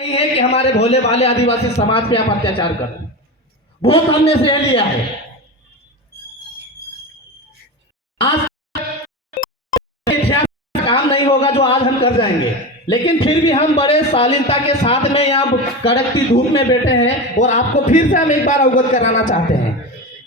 नहीं है कि हमारे भोले भाले आदिवासी समाज पे आप अत्याचार कर, बहुत हमने से लिया है। आज काम नहीं होगा जो आज हम कर जाएंगे, लेकिन फिर भी हम बड़े शालीनता के साथ में यहाँ कड़कती धूप में बैठे हैं और आपको फिर से हम एक बार अवगत कराना चाहते हैं,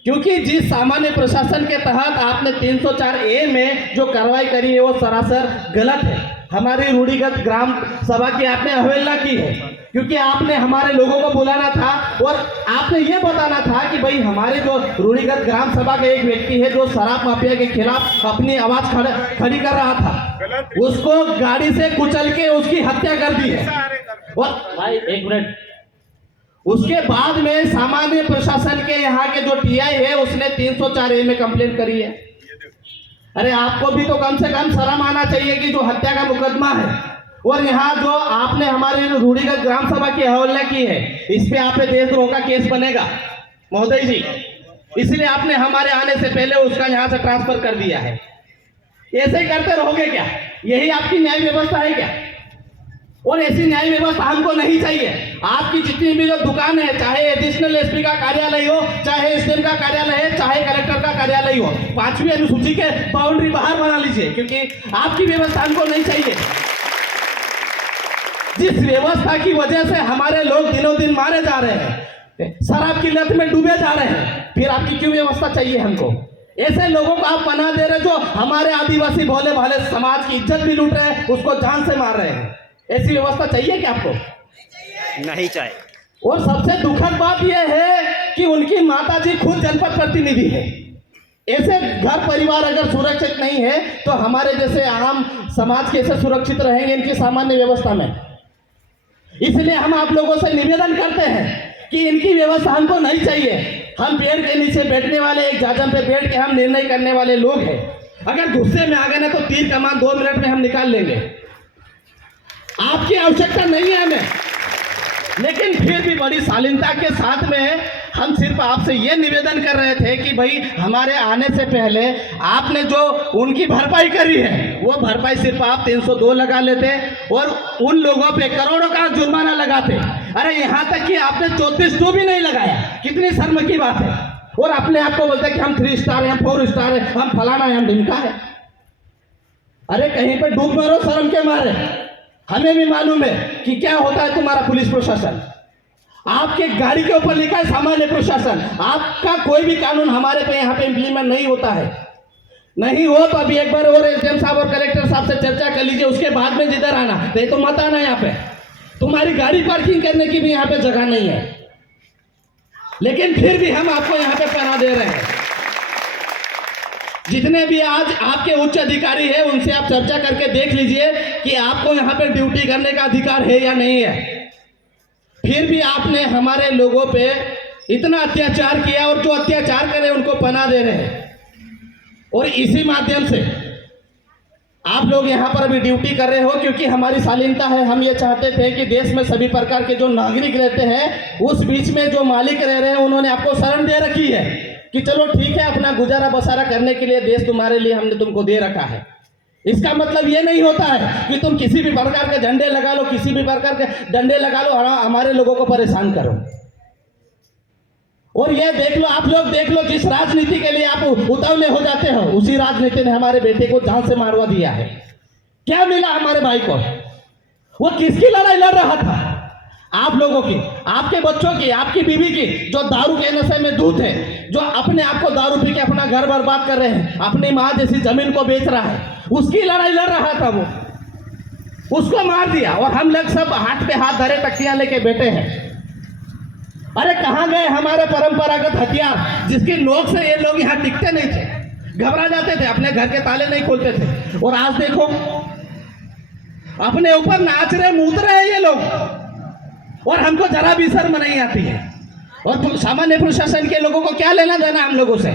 क्योंकि जिस सामान्य प्रशासन के तहत आपने 304A में जो कार्रवाई करी है वो सरासर गलत है। हमारी रूढ़िगत ग्राम सभा की आपने अवहेलना की है, क्योंकि आपने हमारे लोगों को बुलाना था और आपने ये बताना था कि भाई हमारे जो रूढ़िगत ग्राम सभा का एक व्यक्ति है जो शराब माफिया के खिलाफ अपनी आवाज खड़ी कर रहा था, उसको गाड़ी से कुचल के उसकी हत्या कर दी है। और भाई एक मिनट, उसके बाद में सामान्य प्रशासन के यहाँ के जो टीआई है उसने 304A में कंप्लेंट करी है। अरे आपको भी तो कम से कम शर्म आना चाहिए कि जो हत्या का मुकदमा है और यहाँ जो आपने हमारे रूढ़िगत ग्राम सभा की अवहेलना की है, इस पे आप पे देशद्रोह का केस बनेगा महोदय जी। इसलिए आपने हमारे आने से पहले उसका यहाँ से ट्रांसफर कर दिया है। ऐसे ही करते रहोगे क्या? यही आपकी न्याय व्यवस्था है क्या? और ऐसी न्याय व्यवस्था हमको नहीं चाहिए। आपकी जितनी भी जो दुकान है, चाहे एडिशनल एसपी का कार्यालय हो, चाहे एसडीएम का कार्यालय है, चाहे कलेक्टर का कार्यालय हो, 5वीं अनुसूची के बाउंड्री बाहर बना लीजिए, क्योंकि आपकी व्यवस्था हमको नहीं चाहिए। जिस व्यवस्था की वजह से हमारे लोग दिनों दिन मारे जा रहे हैं, शराब की लत में डूबे जा रहे हैं, फिर आपकी क्यों व्यवस्था चाहिए हमको? ऐसे लोगों को आप पनाह दे रहे जो हमारे आदिवासी भोले भाले समाज की इज्जत भी लूट रहे हैं, उसको जान से मार रहे हैं। ऐसी व्यवस्था चाहिए क्या आपको? नहीं चाहिए। और सबसे दुखद बात यह है कि उनकी माताजी खुद जनपद प्रतिनिधि है। ऐसे घर परिवार अगर सुरक्षित नहीं है तो हमारे जैसे आम समाज कैसे सुरक्षित रहेंगे इनकी सामान्य व्यवस्था में? इसलिए हम आप लोगों से निवेदन करते हैं कि इनकी व्यवस्था हमको नहीं चाहिए। हम पेड़ के नीचे बैठने वाले, एक जाजम पे बैठ के हम निर्णय करने वाले लोग हैं। अगर गुस्से में आ गए ना तो तीर कमान 2 मिनट में हम निकाल लेंगे। आपकी आवश्यकता नहीं है हमें, लेकिन फिर भी बड़ी शालीनता के साथ में हम सिर्फ आपसे ये निवेदन कर रहे थे कि भाई हमारे आने से पहले आपने जो उनकी भरपाई करी है वो भरपाई सिर्फ आप 302 लगा लेते और उन लोगों पे करोड़ों का जुर्माना लगाते। अरे यहाँ तक कि आपने 34 भी नहीं लगाया, कितनी शर्म की बात है। और अपने आप को बोलते कि हम 3 स्टार हैं, 4 स्टार है, हम फलाना है, हम ढिमका है। अरे कहीं पर डूब मरो शर्म के मारे। हमें भी मालूम है कि क्या होता है तुम्हारा पुलिस प्रशासन। आपके गाड़ी के ऊपर लिखा है सामान्य प्रशासन। आपका कोई भी कानून हमारे पे यहाँ पे इम्प्लीमेंट नहीं होता है। नहीं हो तो अभी एक बार और एसडीएम साहब और कलेक्टर साहब से चर्चा कर लीजिए, उसके बाद में जिधर आना, नहीं तो मत आना यहाँ पे। तुम्हारी गाड़ी पार्किंग करने की भी यहाँ पे जगह नहीं है, लेकिन फिर भी हम आपको यहाँ पे पनाह दे रहे हैं। जितने भी आज आपके उच्च अधिकारी हैं उनसे आप चर्चा करके देख लीजिए कि आपको यहाँ पे ड्यूटी करने का अधिकार है या नहीं है। फिर भी आपने हमारे लोगों पे इतना अत्याचार किया और जो अत्याचार कर रहे हैं उनको पनाह दे रहे हैं। और इसी माध्यम से आप लोग यहाँ पर अभी ड्यूटी कर रहे हो क्योंकि हमारी शालीनता है। हम ये चाहते थे कि देश में सभी प्रकार के जो नागरिक रहते हैं उस बीच में जो मालिक रह रहे हैं उन्होंने आपको शरण दे रखी है कि चलो ठीक है, अपना गुजारा बसारा करने के लिए देश तुम्हारे लिए हमने तुमको दे रखा है। इसका मतलब ये नहीं होता है कि तुम किसी भी प्रकार के झंडे लगा लो, किसी भी प्रकार के डंडे लगा लो और हमारे लोगों को परेशान करो। और ये देख लो, आप लोग देख लो, जिस राजनीति के लिए आप उतावले हो जाते हो उसी राजनीति ने हमारे बेटे को जान से मारवा दिया है। क्या मिला हमारे भाई को? वो किसकी लड़ाई लड़ रहा था? आप लोगों की, आपके बच्चों की, आपकी बीवी की, जो दारू के नशे में धूत है, जो अपने आप को दारू पी के अपना घर बर्बाद कर रहे हैं, अपनी माँ जैसी जमीन को बेच रहा है, उसकी लड़ाई लड़ रहा था वो, उसको मार दिया। और हम लोग सब हाथ पे हाथ धरे तख्तियां लेके बैठे हैं। अरे कहाँ गए हमारे परंपरागत हथियार जिसकी नोक से ये लोग यहाँ टिकते नहीं थे, घबरा जाते थे, अपने घर के ताले नहीं खोलते थे। और आज देखो अपने ऊपर नाच रहे, मूत रहे हैं ये लोग और हमको जरा भी शर्म नहीं आती है। और सामान्य प्रशासन के लोगों को क्या लेना देना हम लोगों से?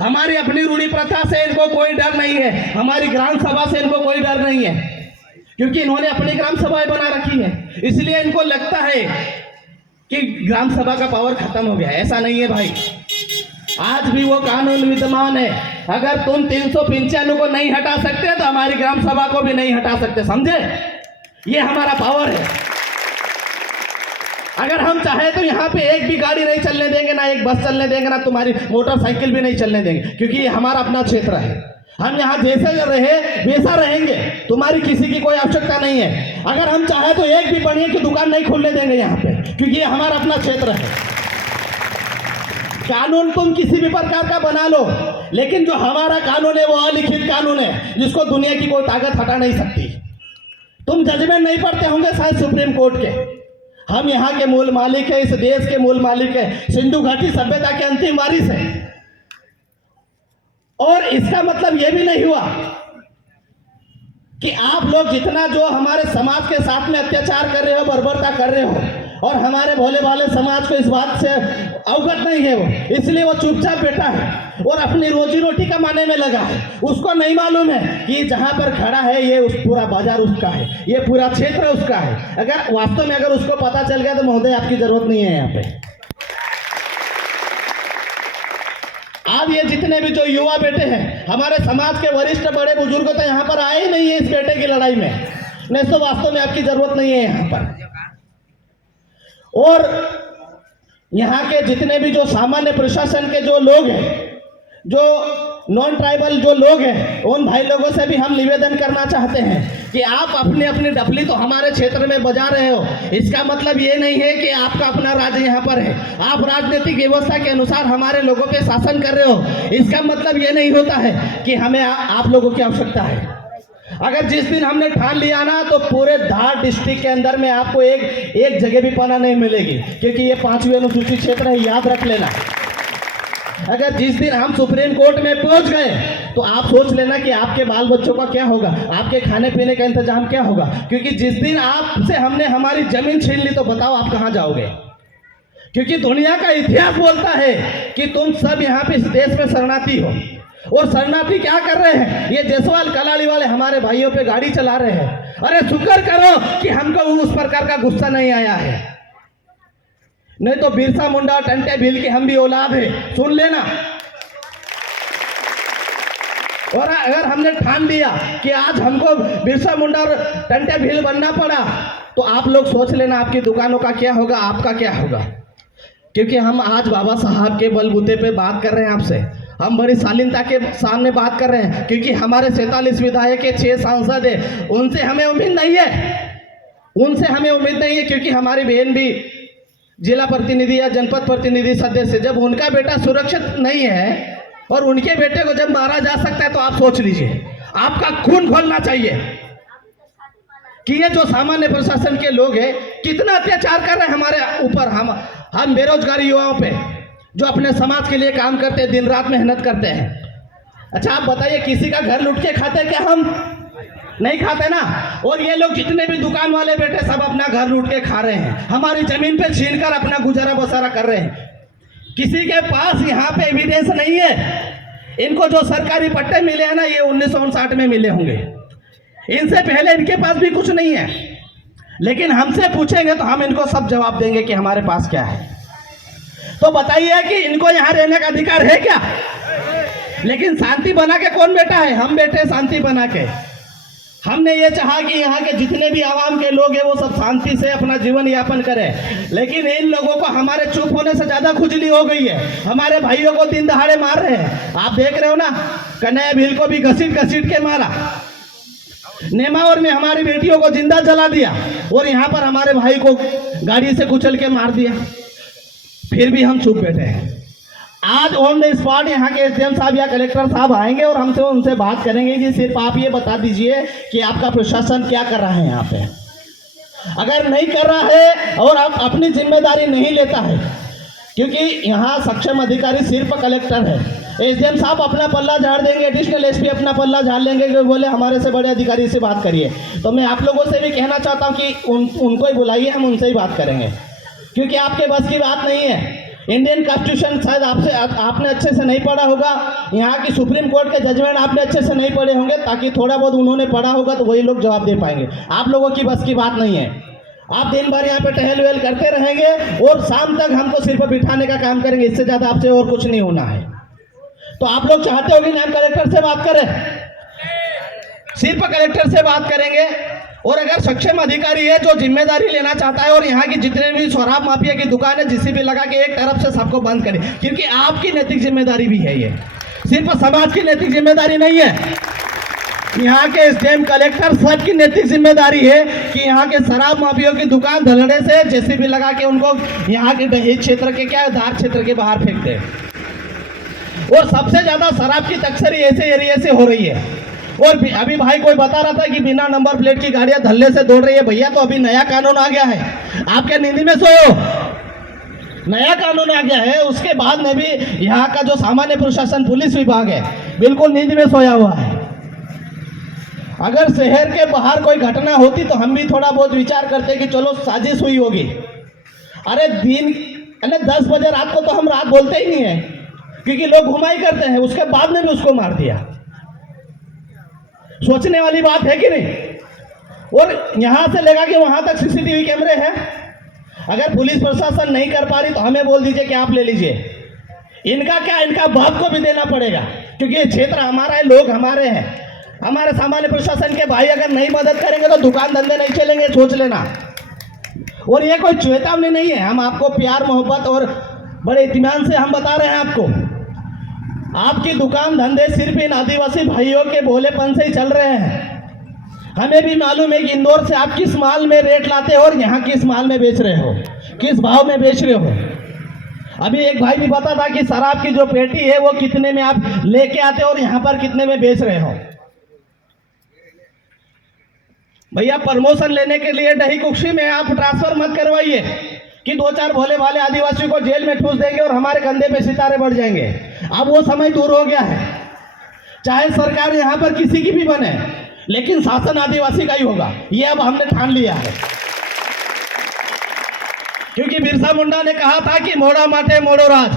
हमारी अपनी रूढ़ी प्रथा से इनको कोई डर नहीं है, हमारी ग्राम सभा से इनको कोई डर नहीं है, क्योंकि इन्होंने अपनी ग्राम सभाएं बना रखी है। इसलिए इनको लगता है कि ग्राम सभा का पावर खत्म हो गया। ऐसा नहीं है भाई, आज भी वो कानून विद्यमान है। अगर तुम 395 को नहीं हटा सकते तो हमारी ग्राम सभा को भी नहीं हटा सकते, समझे? ये हमारा पावर है। अगर हम चाहे तो यहाँ पे एक भी गाड़ी नहीं चलने देंगे, ना एक बस चलने देंगे, ना तुम्हारी मोटरसाइकिल भी नहीं चलने देंगे, क्योंकि ये हमारा अपना क्षेत्र है। हम यहाँ जैसे रहे वैसा रहेंगे, तुम्हारी किसी की कोई आवश्यकता नहीं है। अगर हम चाहे तो एक भी बढ़िया की दुकान नहीं खोलने देंगे यहाँ पे, क्योंकि ये हमारा अपना क्षेत्र है। कानून तुम किसी भी प्रकार का बना लो, लेकिन जो हमारा कानून है वो अलिखित कानून है, जिसको दुनिया की कोई ताकत हटा नहीं सकती। तुम जजमेंट नहीं पढ़ते होंगे शायद सुप्रीम कोर्ट के, हम यहाँ के मूल मालिक है, इस देश के मूल मालिक है, सिंधु घाटी सभ्यता के अंतिम वारिस है। और इसका मतलब यह भी नहीं हुआ कि आप लोग जितना जो हमारे समाज के साथ में अत्याचार कर रहे हो, बर्बरता कर रहे हो, और हमारे भोले भाले समाज को इस बात से अवगत नहीं है वो, इसलिए वो चुपचाप बैठा है और अपनी रोजी रोटी कमाने में लगा है। उसको नहीं मालूम है कि जहां पर खड़ा है ये उस पूरा बाजार उसका है, ये पूरा क्षेत्र उसका है। अगर वास्तव में अगर उसको पता चल गया तो महोदय आपकी जरूरत नहीं है यहाँ पे। आज ये जितने भी जो युवा बेटे हैं, हमारे समाज के वरिष्ठ बड़े बुजुर्ग तो यहाँ पर आए ही नहीं है इस बेटे की लड़ाई में, नहीं तो वास्तव में आपकी जरूरत नहीं है यहाँ पर। और यहाँ के जितने भी जो सामान्य प्रशासन के जो लोग हैं, जो नॉन ट्राइबल जो लोग हैं, उन भाई लोगों से भी हम निवेदन करना चाहते हैं कि आप अपनी अपनी डफली तो हमारे क्षेत्र में बजा रहे हो, इसका मतलब ये नहीं है कि आपका अपना राज्य यहाँ पर है। आप राजनीतिक व्यवस्था के अनुसार हमारे लोगों पे शासन कर रहे हो, इसका मतलब ये नहीं होता है कि हमें आप लोगों की आवश्यकता है। अगर जिस दिन हमने ठान लिया ना, तो पूरे धार डिस्ट्रिक्ट के अंदर में आपको एक जगह भी पना नहीं मिलेगी, क्योंकि ये 5वीं अनुसूचित क्षेत्र है, याद रख लेना। अगर जिस दिन हम सुप्रीम कोर्ट में पहुंच गए तो आप सोच लेना कि आपके बाल बच्चों का क्या होगा, आपके खाने पीने का इंतजाम क्या होगा, क्योंकि जिस दिन आपसे हमने हमारी जमीन छीन ली तो बताओ आप कहां जाओगे। क्योंकि दुनिया का इतिहास बोलता है कि तुम सब यहाँ पे इस देश में शरणार्थी हो, और शरणार्थी क्या कर रहे हैं, ये जयसवाल कलाड़ी वाले हमारे भाइयों पे गाड़ी चला रहे हैं। अरे शुक्र करो कि हमको उस प्रकार का गुस्सा नहीं आया है, नहीं तो बिरसा मुंडा टंटे भील की हम भी औलाद है, सुन लेना। और अगर हमने ठान लिया कि आज हमको बिरसा मुंडा और टंटे भील बनना पड़ा, तो आप लोग सोच लेना आपकी दुकानों का क्या होगा, आपका क्या होगा। क्योंकि हम आज बाबा साहब के बलबूते पे बात कर रहे हैं आपसे, हम बड़ी शालीनता के सामने बात कर रहे हैं, क्योंकि हमारे 47 विधायक के 6 सांसद है, उनसे हमें उम्मीद नहीं है, उनसे हमें उम्मीद नहीं है, क्योंकि हमारी बहन भी जिला प्रतिनिधि या जनपद प्रतिनिधि सदस्य, जब उनका बेटा सुरक्षित नहीं है और उनके बेटे को जब मारा जा सकता है, तो आप सोच लीजिए, आपका खून खोलना चाहिए कि ये जो सामान्य प्रशासन के लोग हैं कितना अत्याचार कर रहे हैं हमारे ऊपर, हम बेरोजगारी युवाओं पे, जो अपने समाज के लिए काम करते हैं, दिन रात मेहनत करते हैं। अच्छा आप बताइए, किसी का घर लूट के खाते क्या? हम नहीं खाते ना। और ये लोग जितने भी दुकान वाले बैठे सब अपना घर लूट के खा रहे हैं, हमारी जमीन पे छीन कर अपना गुजारा बसारा कर रहे हैं। किसी के पास यहाँ पे एविडेंस नहीं है। इनको जो सरकारी पट्टे मिले हैं ना, ये 1959 में मिले होंगे, इनसे पहले इनके पास भी कुछ नहीं है। लेकिन हमसे पूछेंगे तो हम इनको सब जवाब देंगे कि हमारे पास क्या है। तो बताइए कि इनको यहाँ रहने का अधिकार है क्या? लेकिन शांति बना के कौन बैठा है? हम बैठे शांति बना के। हमने ये चाहा कि यहाँ के जितने भी आवाम के लोग हैं वो सब शांति से अपना जीवन यापन करें, लेकिन इन लोगों को हमारे चुप होने से ज्यादा खुजली हो गई है। हमारे भाइयों को दिन दहाड़े मार रहे हैं, आप देख रहे हो ना, कन्हैया भील को भी घसीट घसीट के मारा, नेमावर में हमारी बेटियों को जिंदा जला दिया, और यहाँ पर हमारे भाई को गाड़ी से कुचल के मार दिया। फिर भी हम चुप बैठे हैं। आज ऑन द स्पॉट यहाँ के एसडीएम साहब या कलेक्टर साहब आएंगे और हमसे उनसे बात करेंगे कि सिर्फ आप ये बता दीजिए कि आपका प्रशासन क्या कर रहा है यहाँ पे। अगर नहीं कर रहा है और आप अपनी जिम्मेदारी नहीं लेता है, क्योंकि यहाँ सक्षम अधिकारी सिर्फ कलेक्टर है, एसडीएम साहब अपना पल्ला झाड़ देंगे, एडिशनल एसपी अपना पल्ला झाड़ लेंगे, जो बोले हमारे से बड़े अधिकारी से बात करिए। तो मैं आप लोगों से भी कहना चाहता हूँ कि उनको ही बुलाइए, हम उनसे ही बात करेंगे, क्योंकि आपके बस की बात नहीं है। इंडियन कॉन्स्टिट्यूशन शायद आपने अच्छे से नहीं पढ़ा होगा, यहाँ की सुप्रीम कोर्ट के जजमेंट आपने अच्छे से नहीं पढ़े होंगे, ताकि थोड़ा बहुत उन्होंने पढ़ा होगा तो वही लोग जवाब दे पाएंगे। आप लोगों की बस की बात नहीं है। आप दिन भर यहाँ पे टहल वहल करते रहेंगे और शाम तक हमको सिर्फ बिठाने का काम करेंगे, इससे ज़्यादा आपसे और कुछ नहीं होना है। तो आप लोग चाहते हो कि हम कलेक्टर से बात करें, सिर्फ कलेक्टर से बात करेंगे और अगर सक्षम अधिकारी है जो जिम्मेदारी लेना चाहता है और यहाँ की जितने भी शराब माफिया की दुकान है जीसीबी लगा के एक तरफ से सबको बंद करे, क्योंकि आपकी नैतिक जिम्मेदारी भी है, ये सिर्फ समाज की नैतिक जिम्मेदारी नहीं है, यहाँ के एसडीएम कलेक्टर सब की नैतिक जिम्मेदारी है कि यहाँ के शराब माफियों की दुकान धड़ल्ले से जेसीबी लगा के उनको यहाँ के दहेज क्षेत्र के क्या धार क्षेत्र के बाहर फेंक दे। और सबसे ज्यादा शराब की तस्करी ऐसे एरिया से हो रही है। और अभी भाई कोई बता रहा था कि बिना नंबर प्लेट की गाड़ियां धल्ले से दौड़ रही है। भैया तो अभी नया कानून आ गया है, आप क्या नींद में सोए हो? नया कानून आ गया है, उसके बाद में भी यहाँ का जो सामान्य प्रशासन पुलिस विभाग है बिल्कुल नींद में सोया हुआ है। अगर शहर के बाहर कोई घटना होती तो हम भी थोड़ा बहुत विचार करते कि चलो साजिश हुई होगी। अरे 10 बजे रात को तो हम रात बोलते ही नहीं है, क्योंकि लोग घुमाई करते हैं, उसके बाद में भी उसको मार दिया। सोचने वाली बात है कि नहीं? और यहां से लेकर के वहां तक सीसीटीवी कैमरे हैं। अगर पुलिस प्रशासन नहीं कर पा रही तो हमें बोल दीजिए कि आप ले लीजिए। इनका क्या, इनका बाप को भी देना पड़ेगा, क्योंकि ये क्षेत्र हमारा है, लोग हमारे हैं। हमारे सामान्य प्रशासन के भाई अगर नहीं मदद करेंगे तो दुकान धंधे नहीं चलेंगे, सोच लेना। और ये कोई चेतावनी नहीं है, हम आपको प्यार मोहब्बत और बड़े इत्मीनान से हम बता रहे हैं आपको, आपकी दुकान धंधे सिर्फ इन आदिवासी भाइयों के भोलेपन से ही चल रहे हैं। हमें भी मालूम है कि इंदौर से आप किस माल में रेट लाते हो और यहाँ किस माल में बेच रहे हो, किस भाव में बेच रहे हो। अभी एक भाई भी बता था कि शराब की जो पेटी है वो कितने में आप लेके आते हो और यहाँ पर कितने में बेच रहे हो। भैया प्रमोशन लेने के लिए दही कुक्षी में आप ट्रांसफर मत करवाइए कि 2-4 भोले भाले आदिवासियों को जेल में ठूस देंगे और हमारे कंधे पे सितारे बढ़ जाएंगे। अब वो समय दूर हो गया है। चाहे सरकार यहाँ पर किसी की भी बने, लेकिन शासन आदिवासी का ही होगा, ये अब हमने ठान लिया है। क्योंकि बिरसा मुंडा ने कहा था कि मोड़ा माटे मोड़ो राज,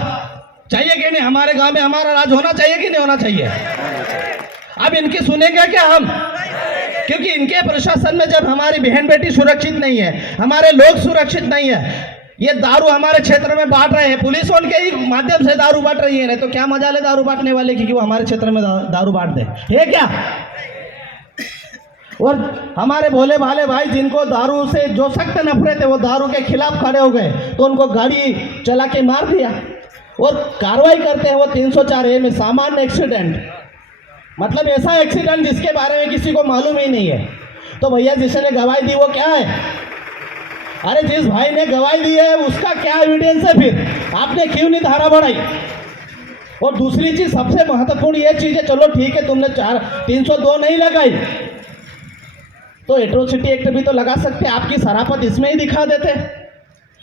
चाहिए कि नहीं? हमारे गांव में हमारा राज होना चाहिए कि नहीं होना चाहिए? अब इनकी सुनेंगे क्या हम? क्योंकि इनके प्रशासन में जब हमारी बहन बेटी सुरक्षित नहीं है, हमारे लोग सुरक्षित नहीं है, ये दारू हमारे क्षेत्र में बांट रहे हैं, पुलिस उनके ही माध्यम से दारू बांट रही है, नहीं तो क्या मजा ले दारू बांटने वाले की कि वो हमारे क्षेत्र में दारू बांट दे, है क्या? और हमारे भोले भाले भाई जिनको दारू से जो सख्त नफरत है वो दारू के खिलाफ खड़े हो गए तो उनको गाड़ी चला के मार दिया। और कार्रवाई करते हैं वो 304A में सामान्य एक्सीडेंट, मतलब ऐसा एक्सीडेंट जिसके बारे में किसी को मालूम ही नहीं है। तो भैया जिसने गवाही दी वो क्या है? अरे जिस भाई ने गवाही दी है उसका क्या एविडेंस है? फिर आपने क्यों नहीं धारा बढ़ाई? और दूसरी चीज सबसे महत्वपूर्ण ये चीज है, चलो ठीक है तुमने 302 नहीं लगाई तो एट्रोसिटी एक्ट भी तो लगा सकते। आपकी शराफत इसमें ही दिखा देते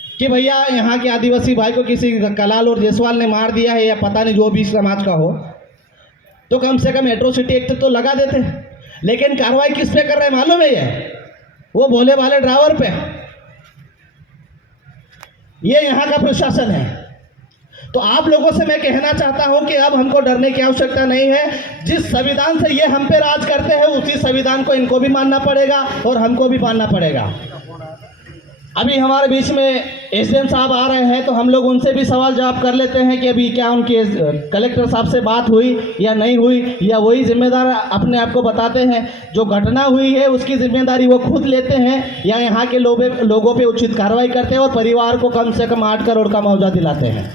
कि भैया यहाँ के आदिवासी भाई को किसी कलाल और जायसवाल ने मार दिया है या पता नहीं जो भी समाज का हो, तो कम से कम एट्रोसिटी एक्ट तो लगा देते। लेकिन कार्रवाई किस पे कर रहे हैं मालूम है? ये वो भोले वाले ड्राइवर पे। ये यहाँ का प्रशासन है। तो आप लोगों से मैं कहना चाहता हूं कि अब हमको डरने की आवश्यकता नहीं है। जिस संविधान से ये हम पे राज करते हैं उसी संविधान को इनको भी मानना पड़ेगा और हमको भी मानना पड़ेगा। अभी हमारे बीच में एसडीएम साहब आ रहे हैं तो हम लोग उनसे भी सवाल जवाब कर लेते हैं कि अभी क्या उनकी कलेक्टर साहब से बात हुई या नहीं हुई, या वही जिम्मेदार अपने आप को बताते हैं। जो घटना हुई है उसकी जिम्मेदारी वो खुद लेते हैं या यहाँ के लोगों पे उचित कार्रवाई करते हैं और परिवार को कम से कम 8 करोड़ का मुआवजा दिलाते हैं,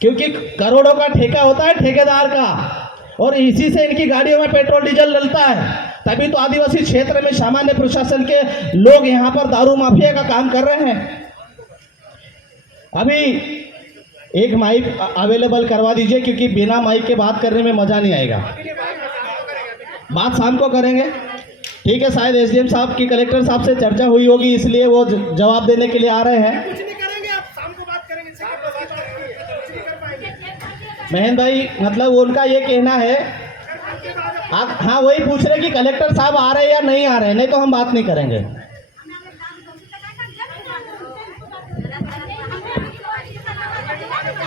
क्योंकि करोड़ों का ठेका होता है ठेकेदार का, और इसी से इनकी गाड़ियों में पेट्रोल डीजल डलता है। तभी तो आदिवासी क्षेत्र में सामान्य प्रशासन के लोग यहाँ पर दारू माफिया का काम कर रहे हैं। अभी एक माइक अवेलेबल करवा दीजिए, क्योंकि बिना माइक के बात करने में मजा नहीं आएगा। बात शाम को करेंगे, ठीक है? शायद एसडीएम साहब की कलेक्टर साहब से चर्चा हुई होगी, इसलिए वो जवाब देने के लिए आ रहे हैं। महेंद्र भाई, मतलब उनका ये कहना है, हाँ वही पूछ रहे कि कलेक्टर साहब आ रहे हैं या नहीं आ रहे हैं, नहीं तो हम बात नहीं करेंगे।